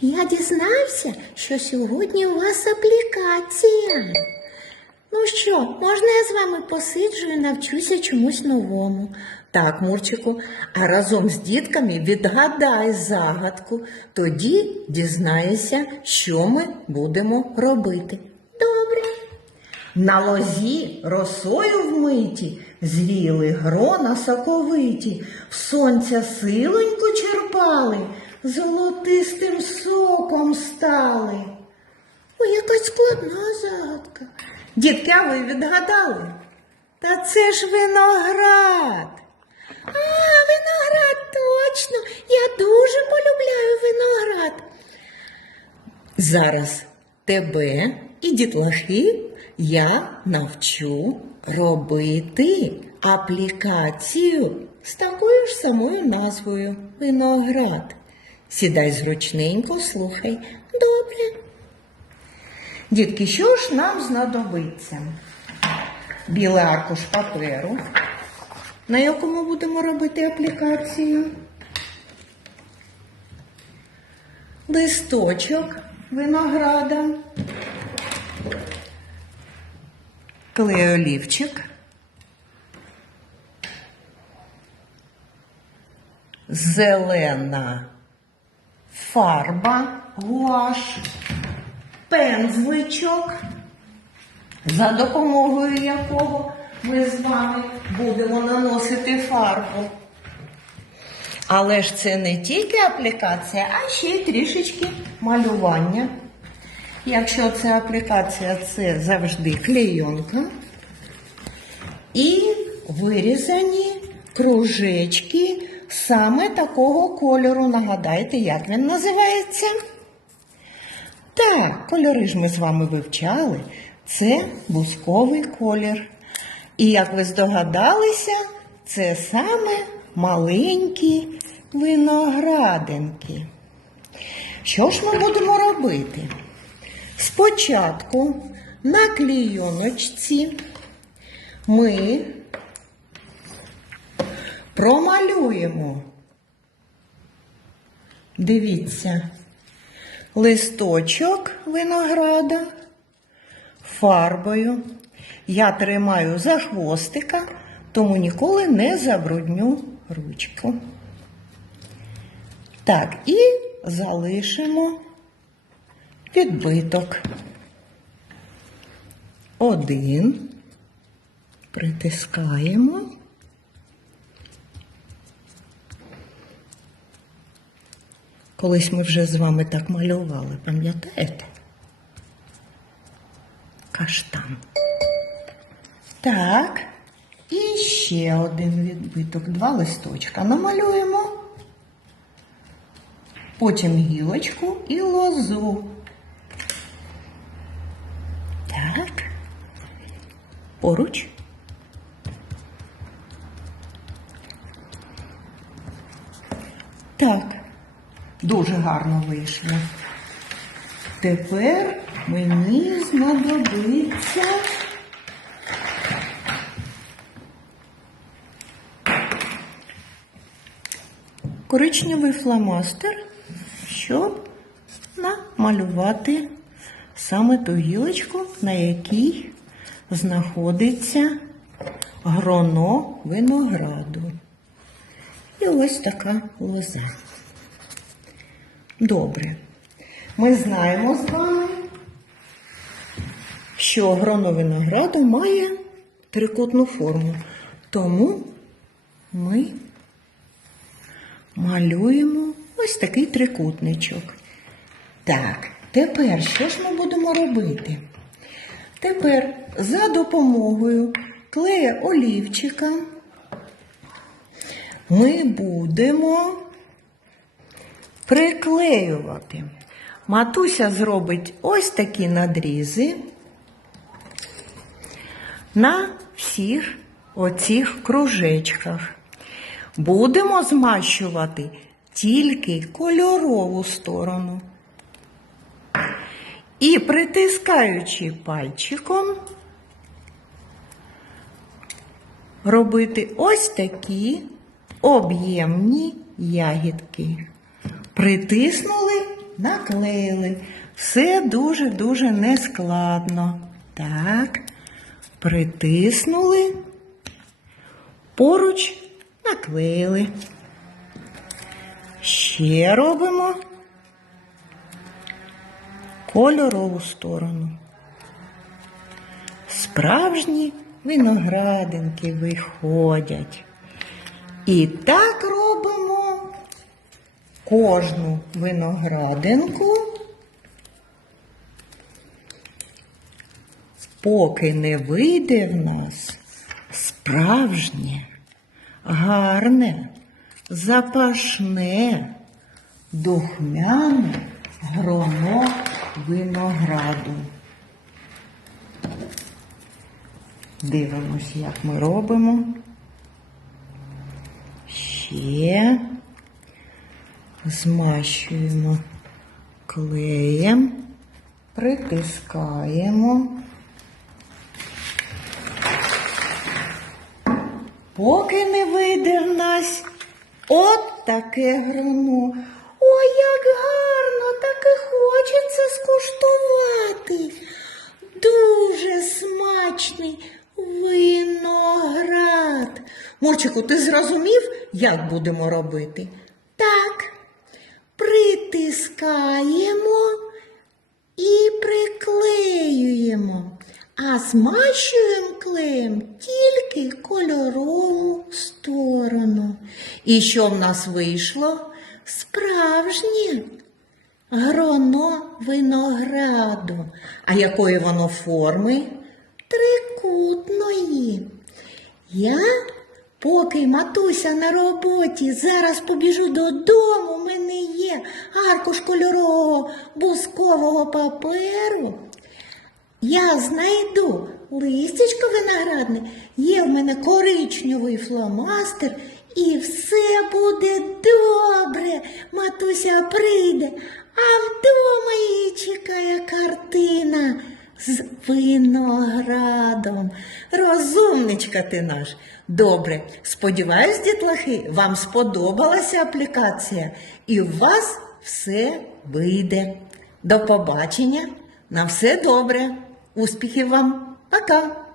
Я дізнався, що сьогодні у вас аплікація. Ну що, можна я з вами посиджу і навчуся чомусь новому? Так, Мурчику, а разом з дітками відгадай загадку. Тоді дізнаєшся, що ми будемо робити. Добре. На лозі росою вмиті, звіли грона соковиті, сонця силоньку черпали, золотистим соком стали. Ой, якась складна загадка. Дітки, а ви відгадали? Та це ж виноград. А, виноград, точно. Я дуже полюбляю виноград. Зараз тебе і дітлахи я навчу робити аплікацію з такою ж самою назвою виноград. Сідай зручненько, слухай. Добре. Дітки, що ж нам знадобиться? Білий аркуш паперу, на якому будемо робити аплікацію. Листочок винограда. Клеолівчик. Зелена фарба, гуаш, пензличок, за допомогою якого ми з вами будемо наносити фарбу. Але ж це не тільки аплікація, а ще й трішечки малювання. Якщо це аплікація, це завжди клейонка. І вирізані кружечки саме такого кольору. Нагадайте, як він називається? Так, кольори ж ми з вами вивчали. Це бусковий колір. І як ви здогадалися, це саме маленькі виноградинки. Що ж ми будемо робити? Спочатку на клійоночці ми промалюємо. Дивіться, листочок винограда фарбою. Я тримаю за хвостика, тому ніколи не забрудню ручку. Так, і залишимо відбиток. Один. Притискаємо. Колись ми вже з вами так малювали, пам'ятаєте? Каштан. Так. І ще один відбиток, два листочка намалюємо. Потім гілочку і лозу. Так. Поруч. Так. Дуже гарно вийшло. Тепер мені знадобиться. Коричневий фломастер, щоб намалювати саме ту гілочку, на якій знаходиться гроно винограду. І ось така лоза. Добре. Ми знаємо з вами, що гроно винограду має трикутну форму. Тому ми малюємо ось такий трикутничок. Так, тепер що ж ми будемо робити? Тепер за допомогою клея олівчика ми будемо приклеювати. Матуся зробить ось такі надрізи на всіх оцих кружечках. Будемо змащувати тільки кольорову сторону. І притискаючи пальчиком, робити ось такі об'ємні ягідки. Притиснули, наклеїли. Все дуже-дуже нескладно. Так, притиснули, поруч наклеїли. Ще робимо кольорову сторону. Справжні виноградинки виходять. І так робимо кожну виноградинку, поки не вийде в нас справжнє, гарне, запашне, духмяне гроно винограду. Дивимось, як ми робимо. Ще змащуємо клеєм, притискаємо. Поки не вийде в нас от таке гроно. Ой, як гарно, так і хочеться скуштувати. Дуже смачний виноград. Мурчику, ти зрозумів, як будемо робити? Так. Притискаємо і приклеюємо, а змащуємо клеєм тільки кольорову сторону. І що в нас вийшло? Справжнє гроно винограду. А якої воно форми? Трикутної. Я, поки матуся на роботі, зараз побіжу додому, мене аркуш кольорового бускового паперу. Я знайду листячко виноградне, є в мене коричневий фломастер, і все буде добре. Матуся прийде, а вдома її чекає картина з виноградом. Розумничка ти наш. Добре, сподіваюсь, дітлахи, вам сподобалася аплікація, і у вас все вийде. До побачення. На все добре. Успіхів вам. Пока.